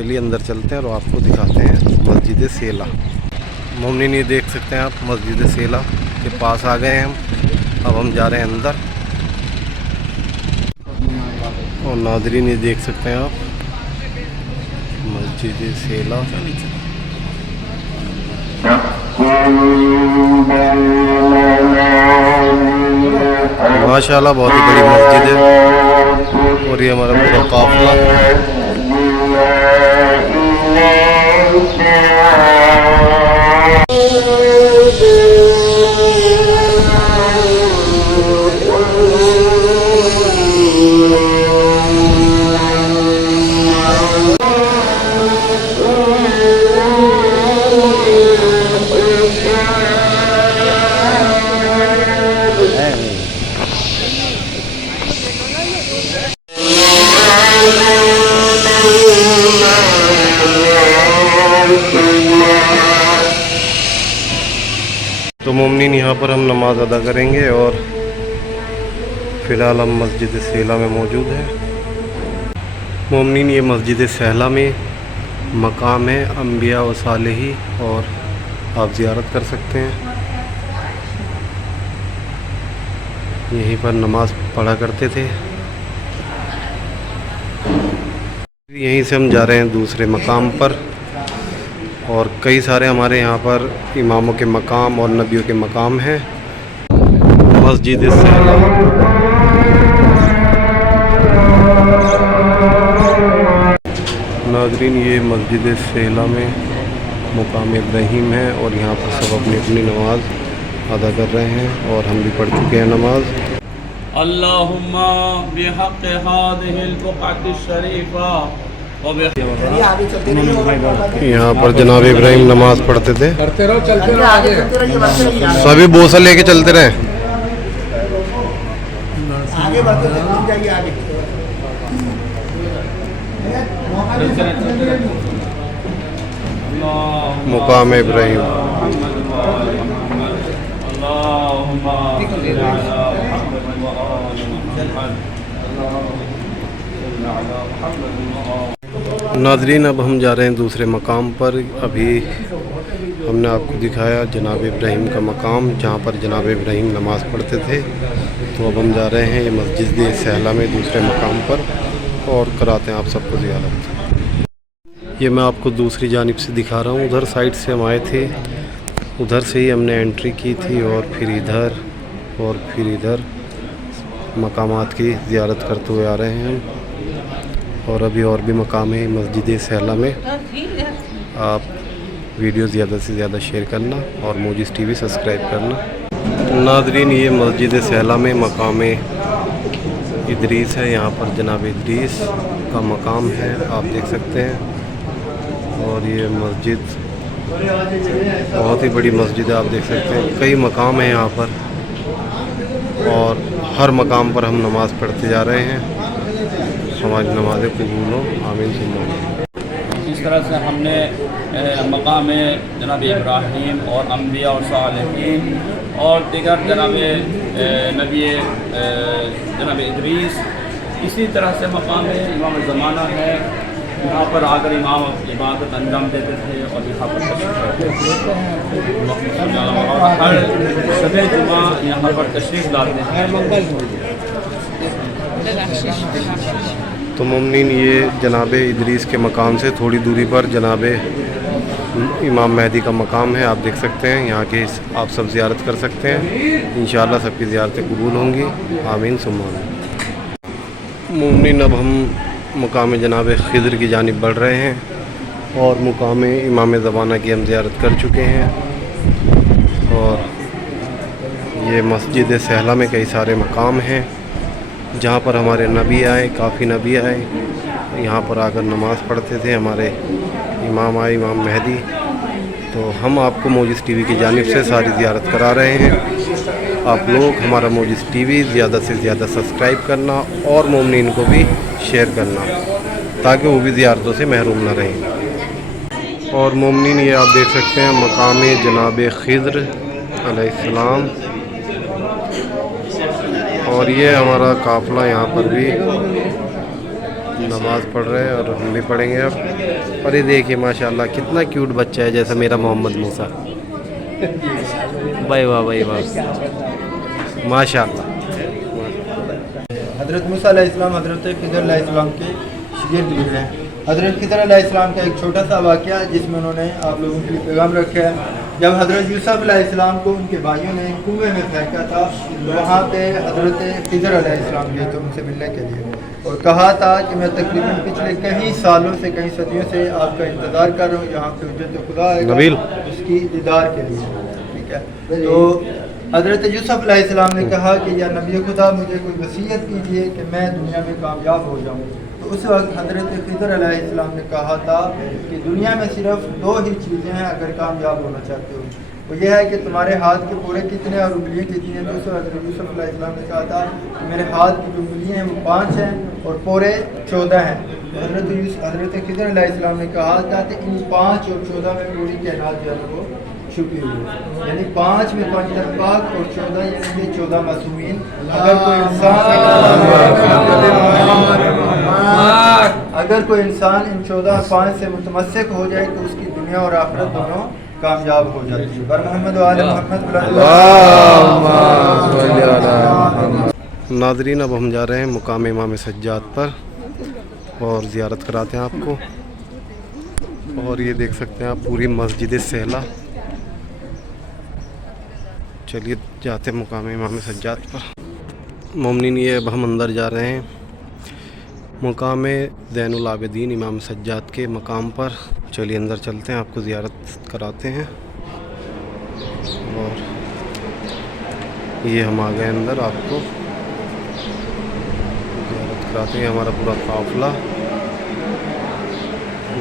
चलिए अंदर चलते हैं और आपको दिखाते हैं मस्जिद सेला। मोमिनीन ये देख सकते हैं आप, मस्जिद सेला के पास आ गए हैं हम। अब हम जा रहे हैं अंदर। और नाज़रीन ये देख सकते हैं आप, मस्जिद सेला। माशाल्लाह बहुत ही बड़ी मस्जिद है। और ये हमारा पूरा काफिला तो मोमिनीन यहाँ पर हम नमाज अदा करेंगे। और फ़िलहाल हम मस्जिद सेला में मौजूद हैं। मोमिनीन ये मस्जिद सेला में मकाम है अंबिया व सालेही, और आप ज़ियारत कर सकते हैं। यहीं पर नमाज पढ़ा करते थे। यहीं से हम जा रहे हैं दूसरे मकाम पर। और कई सारे हमारे यहाँ पर इमामों के मकाम और नबियों के मकाम हैं। मस्जिद सेला नाज़रीन, ये मस्जिद सेला में मुकाम इब्राहीम है। और यहाँ पर सब अपनी अपनी नमाज अदा कर रहे हैं और हम भी पढ़ चुके हैं नमाज। अल्लाहुम्मा बिहक़्क़ि हाज़िहिल बुक़अति शरीफ़ा। यहाँ पर जनाब इब्राहीम नमाज पढ़ते थे। करते रहो, चलते रहो, आगे सभी बोसा लेके चलते रहे। आगे बढ़ते जाइए, आगे मुकाम इब्राहीम। नाज़रीन अब हम जा रहे हैं दूसरे मकाम पर। अभी हमने आपको दिखाया जनाब इब्राहीम का मकाम, जहाँ पर जनाब इब्राहीम नमाज़ पढ़ते थे। तो अब हम जा रहे हैं ये मस्जिद सेला में दूसरे मकाम पर, और कराते हैं आप सबको ज़ियारत। ये मैं आपको दूसरी जानिब से दिखा रहा हूँ। उधर साइड से हम आए थे, उधर से ही हमने एंट्री की थी, और फिर इधर मकामात की ज़ियारत करते हुए आ रहे हैं हम। और अभी और भी मकाम है मस्जिद सेला में। आप वीडियो ज़्यादा से ज़्यादा शेयर करना और मोजिज़ टीवी सब्सक्राइब करना। नाज़रीन ये मस्जिद सेला में मकाम इदरीस है। यहाँ पर जनाब इदरीस का मकाम है, आप देख सकते हैं। और ये मस्जिद बहुत ही बड़ी मस्जिद है, आप देख सकते हैं। कई मकाम हैं यहाँ पर, और हर मकाम पर हम नमाज़ पढ़ते जा रहे हैं। हमारी नमाज़ें कबूल हो, आमीन सुम्मा आमीन। इस तरह से हमने मकाम जनाब इब्राहीम और अंबिया और सालिहीन और दीगर जनाब नबी जनाब इदरीस, इसी तरह से मकाम इमाम ज़माना है। यहाँ पर आकर इमाम इबादत अंजाम देते थे और यहाँ पर हर शबे जुमा यहाँ पर तशरीफ़ लाते हैं। तो मोमिनीन ये जनाब इदरीस के मकाम से थोड़ी दूरी पर जनाब इमाम मेहदी का मकाम है, आप देख सकते हैं। यहाँ के आप सब ज़ियारत कर सकते हैं। इंशाअल्लाह सबकी ज़ियारतें कबूल होंगी, आमीन सुम्मा आमीन। मोमिनीन अब हम मुकाम जनाब खिज़र की जानिब बढ़ रहे हैं, और मुकाम इमाम ज़माना की हम ज़ियारत कर चुके हैं। और ये मस्जिद सेला में कई सारे मकाम हैं, जहाँ पर हमारे नबी आए, काफ़ी नबी आए, यहाँ पर आकर नमाज़ पढ़ते थे। हमारे इमाम आए, इमाम मेहदी। तो हम आपको मोजिज़ टीवी की जानिब से सारी ज़ियारत करा रहे हैं। आप लोग हमारा मोजिज़ टीवी ज़्यादा से ज़्यादा सब्सक्राइब करना और मोमिनीन को भी शेयर करना, ताकि वो भी ज़ियारतों से महरूम ना रहें। और मोमिनीन ये आप देख सकते हैं मकाम जनाब खिज़र अलैहिस्सलाम। और ये हमारा काफ़िला यहाँ पर भी नमाज़ पढ़ रहे हैं और हम भी पढ़ेंगे अब। और ये देखिए माशाल्लाह कितना क्यूट बच्चा है, जैसा मेरा मोहम्मद मूसा। भाई वाह भाई वाह माशाल्लाह। हज़रत मूसा अलैहिस्सलाम हज़रत खिज़र अलैहिस्सलाम के शागिर्द भी हैं। हज़रत खिज़र अलैहिस्सलाम का एक छोटा सा वाक़या जिसमें उन्होंने आप लोगों के लिए पैगाम रखा है। जब हज़रत यूसुफ अलैहिस्सलाम को उनके भाइयों ने कुएं में फेंका था तो वहाँ पे हज़रत खिज़र अलैहिस्सलाम गए थे उनसे मिलने के लिए और कहा था कि मैं तकरीबन पिछले कई सालों से कई सदियों से आपका इंतज़ार कर रहा हूँ, यहाँ पे उज्जत खुदा आएगा उसकी दीदार के लिए। ठीक है, तो हज़रत यूसुफ अलैहिस्सलाम ने कहा कि या नबी खुदा मुझे कोई वसीयत कीजिए कि मैं दुनिया में कामयाब हो जाऊँ। तो उस वक्त हज़रत खिज़र अलैहिस्सलाम ने कहा था कि दुनिया में सिर्फ दो ही चीज़ें हैं अगर कामयाब होना चाहते हो, वो ये है कि तुम्हारे हाथ के पूरे कितने और उंगलियाँ कितनी हैं। तो उस वक्त हज़रत यूसुफ अलैहिस्सलाम ने कहा था कि मेरे हाथ की जो उंगलियाँ हैं वो 5 हैं और पूरे 14 हैं। तो हज़रत खिज़र अलैहिस्सलाम ने कहा था कि इन 5 और 14 में पूरी कायनात जो है वो छुपी हुई है, यानी 5 में पाक और 14 यानी कि 14 मासूमीन। अगर कोई इंसान इन 14 5 से मुतमस्सिक हो जाए तो उसकी दुनिया और आखिरत दोनों कामयाब हो जाती है। बर मोहम्मद व आले मोहम्मद। नाज़रीन अब हम जा रहे हैं मुकाम इमाम सज्जाद पर और ज़ियारत कराते हैं आपको। और ये देख सकते हैं आप पूरी मस्जिद सहला। चलिए जाते हैं मुकाम इमाम सज्जाद पर। मोमिनीन ये अब हम अंदर जा रहे हैं मुकाम ज़ैनुल आबिदीन इमाम सज्जाद के मकाम पर। चलिए अंदर चलते हैं, आपको ज़ियारत कराते हैं। और ये हम आ गए अंदर, आपको ज़ियारत कराते हैं। हमारा पूरा काफ़िला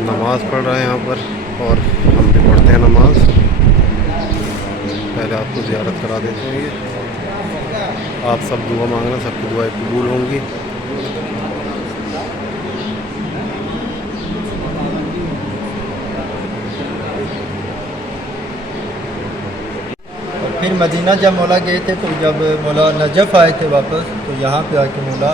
नमाज़ पढ़ रहा है यहाँ पर और हम भी पढ़ते हैं नमाज़। पहले आपको ज़ियारत करा देते हैं। ये आप सब दुआ मांगना, सबकी दुआएं कबूल होंगी। फिर मदीना जब मौला गए थे तो जब मौला नजफ़ आए थे वापस तो यहाँ पे आके मौला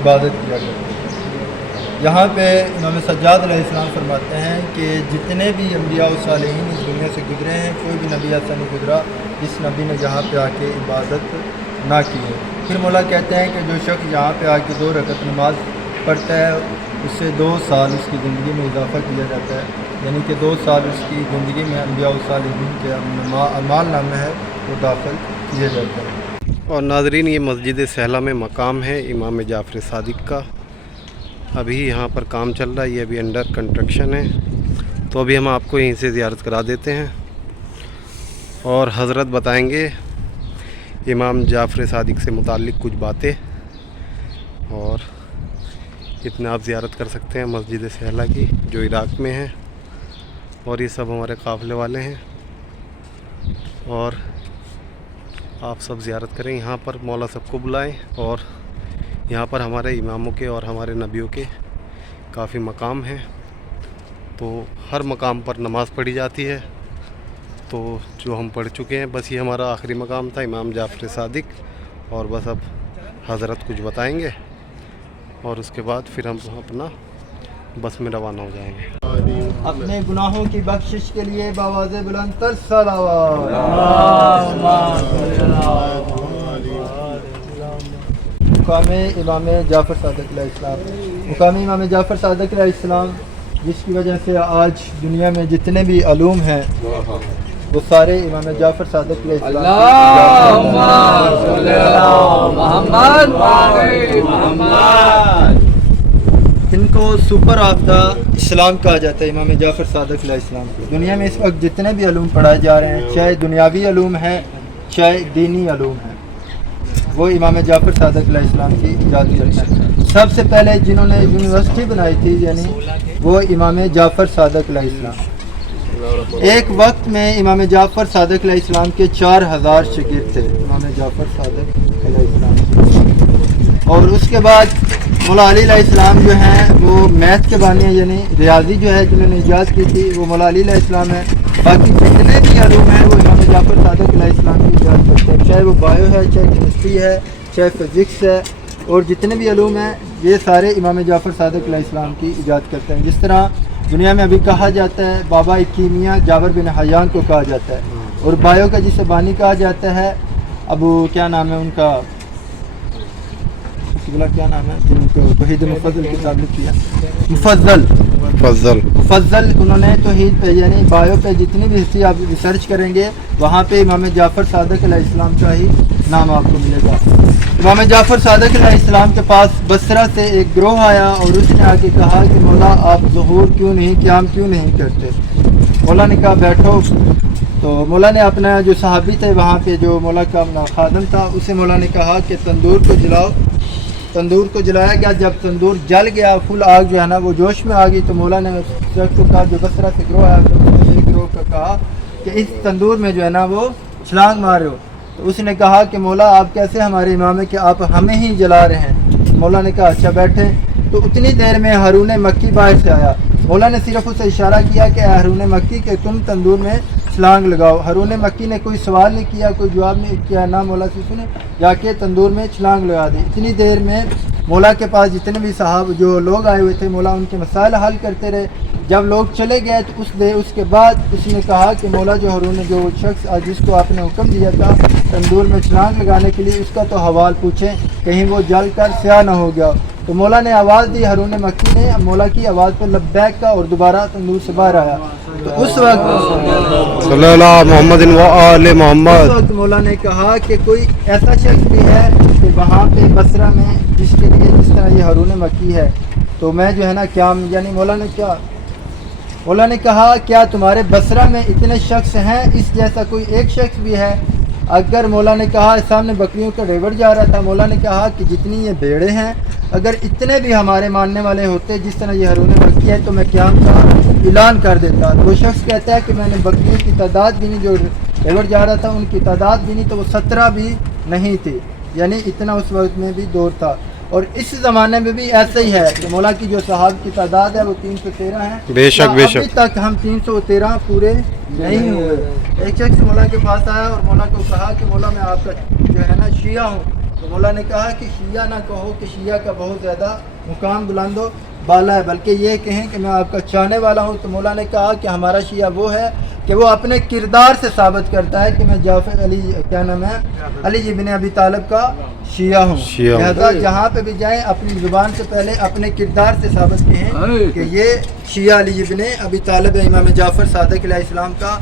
इबादत किया करते थे। यहाँ पे इमाम सज्जाद अलैहिस्सलाम फरमाते हैं कि जितने भी अम्बिया और सालिहीन इस दुनिया से गुजरे हैं कोई भी नबी ऐसा नहीं गुजरा जिस नबी ने यहाँ पे आके इबादत ना की है। फिर मौला कहते हैं कि जो शख्स यहाँ पे आके 2 रकत नमाज पढ़ता है उससे 2 साल उसकी ज़िंदगी में इजाफ़ा किया जाता है, यानी कि 2 साल उसकी ज़िंदगी में अम्बिया और सालिहीन के अमाल नामे है वो दाखिल किए जाते हैं। और नाज़रीन ये मस्जिद सहला में मकाम है इमाम जाफ़र सादिक का। अभी यहाँ पर काम चल रहा है, ये अभी अंडर कंस्ट्रक्शन है। तो अभी हम आपको यहीं से ज़ियारत करा देते हैं और हज़रत बताएंगे इमाम जाफ़र सादिक से मुताल्लिक़ कुछ बातें। और इतना आप ज़ियारत कर सकते हैं मस्जिद सहला की जो इराक़ में है। और ये सब हमारे काफ़िले वाले हैं और आप सब ज़ियारत करें यहाँ पर। मौला सबको बुलाएं और यहाँ पर हमारे इमामों के और हमारे नबियों के काफ़ी मकाम हैं। तो हर मकाम पर नमाज़ पढ़ी जाती है, तो जो हम पढ़ चुके हैं बस ये हमारा आखिरी मकाम था इमाम जाफ़र सादिक। और बस अब हज़रत कुछ बताएंगे और उसके बाद फिर हम अपना बस में रवाना हो जाएंगे। अपने गुनाहों की बख्शिश के लिए बावाज़े बुलंद तर सलावत। मुकाम इमाम जाफ़र सादिक अलैहिस्सलाम। मुकाम इमाम जाफ़र सादिक अलैहिस्सलाम जिसकी वजह से आज दुनिया में जितने भी अलूम हैं वो सारे इमाम जाफ़र सादिक इनको सुपर ऑफ द इस्लाम कहा जाता है। इमाम जाफ़र सादिक अलैहिस्सलाम को दुनिया में इस वक्त जितने भी अलूम पढ़ाए जा रहे हैं, चाहे दुनियावी अलूम हैं चाहे दीनी अलूम हैं, वो इमाम जाफ़र सादिक अलैहिस्सलाम की इजाज़त करते हैं। सबसे पहले जिन्होंने यूनिवर्सिटी बनाई थी यानी वो इमाम जाफ़र सादिक अलैहिस्सलाम। एक वक्त में इमाम जाफ़र सादिक अलैहिस्सलाम के 4000 शागिर्द थे इमाम जाफ़र सादिक अलैहिस्सलाम। और उसके बाद मौला अली अलैहिस्सलाम जो हैं वो मैथ के बानी हैं, यानी रियाजी जो है जिन्होंने ईजाद की थी वो मौला अली अलैहिस्सलाम है। बाकी जितने भी अलूम हैं वो इमाम जाफ़र सादिक अलैहिस्सलाम की इजाद करते हैं, चाहे वो बायो है, चाहे केमिस्ट्री है, चाहे फिज़िक्स है, और जितने भी अलूम हैं ये सारे इमाम जाफ़र सादिक अलैहिस्सलाम की इजाद करते हैं। जिस तरह दुनिया में अभी कहा जाता है बाबा इकीमिया जाबर बिन हयान को कहा जाता है, और बायो का जिसे बानी कहा जाता है अबू क्या नाम है उनका, क्या नाम है जिनको तौहीद मुफज्जल किताब लिखी है, मुफज्जल उन्होंने तौहीद पे यानी बायो पे जितनी भी हिस्ट्री आप रिसर्च करेंगे वहाँ पे इमाम जाफ़र सादिक अलैहिस्सलाम का ही नाम आपको मिलेगा। इमाम जाफ़र सादिक अलैहिस्सलाम के पास बसरा से एक ग्रोह आया और उसने आके कहा कि मौला आप ज़ुहूर क्यों नहीं, क़याम क्यों नहीं करते। मौला ने कहा बैठो। तो मौला ने अपना जो सहाबी थे वहाँ पे जो मौला का खादम था उसे मौला ने कहा कि तंदूर को जलाओ। तंदूर को जलाया गया। जब तंदूर जल गया, फुल आग जो है ना वो जोश में आ गई, तो मौला ने शख्स को कहा जो बसरा से ग्रोह आया तो ग्रोह का कहा कि इस तंदूर में जो है ना वो छलांग मार रहे हो। तो उसने कहा कि मौला आप कैसे हमारे इमाम है कि आप हमें ही जला रहे हैं। मौला ने कहा अच्छा बैठे। तो उतनी देर में हारून मक्की बाहर से आया। मौला ने सिर्फ उसे इशारा किया कि हारून मक्की के तुम तंदूर में छलांग लगाओ। हारून मक्की ने कोई सवाल नहीं किया, कोई जवाब नहीं किया, ना मौला से सुने, जाके तंदूर में छलांग लगा दी। इतनी देर में मौला के पास जितने भी साहब जो लोग आए हुए थे मौला उनके मसाइल हल करते रहे। जब लोग चले गए तो उसके बाद उसने कहा कि मौला जो हारून जो शख्स जिसको आपने हुक्म दिया था तंदूर में छलांग लगाने के लिए उसका तो हवाल पूछें कहीं वो जल कर स्याह न हो गया। तो मौला ने आवाज़ दी, हारून मक्की ने मौला की आवाज़ पर लब्बैक का और दोबारा तंदूर से बाहर आया। तो उस वक्त सल्लल्लाहु मोहम्मद व आले मोहम्मद मौला ने कहा कि कोई ऐसा शख्स भी है कि वहाँ पे बसरा में जिसके लिए जिस तरह ये हारून मक्की है, तो मैं जो है ना क्या यानी मौला ने कहा क्या तुम्हारे बसरा में इतने शख्स हैं, इस जैसा कोई एक शख्स भी है। अगर मौला ने कहा सामने बकरियों का रेवड़ जा रहा था, मौला ने कहा कि जितनी ये भेड़े हैं अगर इतने भी हमारे मानने वाले होते जिस तरह ये हारून मक्की है तो मैं क़याम का ऐलान कर देता। वो शख्स कहता है कि मैंने बकरियों की तादाद भी नहीं, जो रेवड़ जा रहा था उनकी तादाद भी नहीं, तो वो 17 भी नहीं थी, यानी इतना उस वक्त में भी दौर था। और इस ज़माने में भी ऐसा ही है कि मौला की जो सहाब की तादाद है वो 313 है। बेशक अभी तक हम 313 पूरे नहीं हुए। एक शख्स मौला के पास आया और मौला को कहा कि मौला मैं आपका जो है ना शिया हूँ। तो मौला ने कहा कि शिया ना कहो कि शिया का बहुत ज़्यादा मुकाम बुलंदो बाला है, बल्कि ये कहें कि मैं आपका चाहने वाला हूँ। तो मौला ने कहा कि हमारा शिया वो है कि वो अपने किरदार से साबित करता है कि मैं जाफ़र अली क्या नाम है अली इब्न अबी तालिब का शिया हूँ। लिहाजा जहाँ पे भी जाएं अपनी ज़ुबान से पहले अपने किरदार से साबित कहें कि ये शिया अली इब्न अबी तालिब इमाम जाफ़र सादिक अलैहिस्सलाम का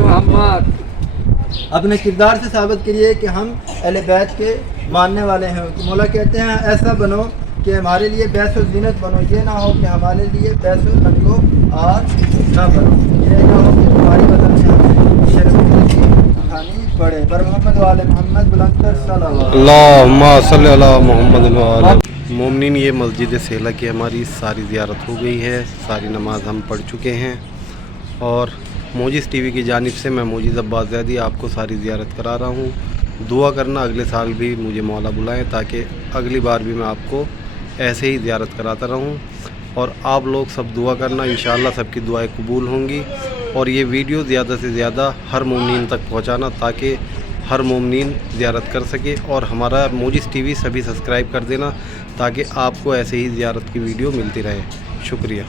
मोहम्मद अपने किरदार से साबित करिए कि हम अहले बैत के मानने वाले हैं। तो मौला कहते हैं ऐसा बनो कि हमारे लिए बैस और ज़ीनत बनो, ये ना हो कि हमारे लिए बैस और रंगो और ना बनो, ये ना हो कि हमारी बदल से हमें शर्म की कहानी पड़े। पर मोहम्मद वाले मोहम्मद बुलंदर अल्लाहुम्मा सल्ली अला मोहम्मद व आले मोमिनीन। ये मस्जिद सेला की हमारी सारी ज़ियारत हो गई है, सारी नमाज हम पढ़ चुके हैं और मोजिज़ टीवी की जानिब से मैं मोजिज़ अब्बास ज़ैदी आपको सारी ज़ियारत करा रहा हूँ। दुआ करना अगले साल भी मुझे मौला बुलाएं ताकि अगली बार भी मैं आपको ऐसे ही ज़ियारत कराता रहूँ। और आप लोग सब दुआ करना, इंशाअल्लाह सबकी दुआएं कबूल होंगी। और ये वीडियो ज़्यादा से ज़्यादा हर मोमिनीन तक पहुँचाना ताकि हर मोमिनीन ज़ियारत कर सके। और हमारा मोजिज़ टीवी सभी सब्सक्राइब कर देना ताकि आपको ऐसे ही ज़ियारत की वीडियो मिलती रहे। शुक्रिया।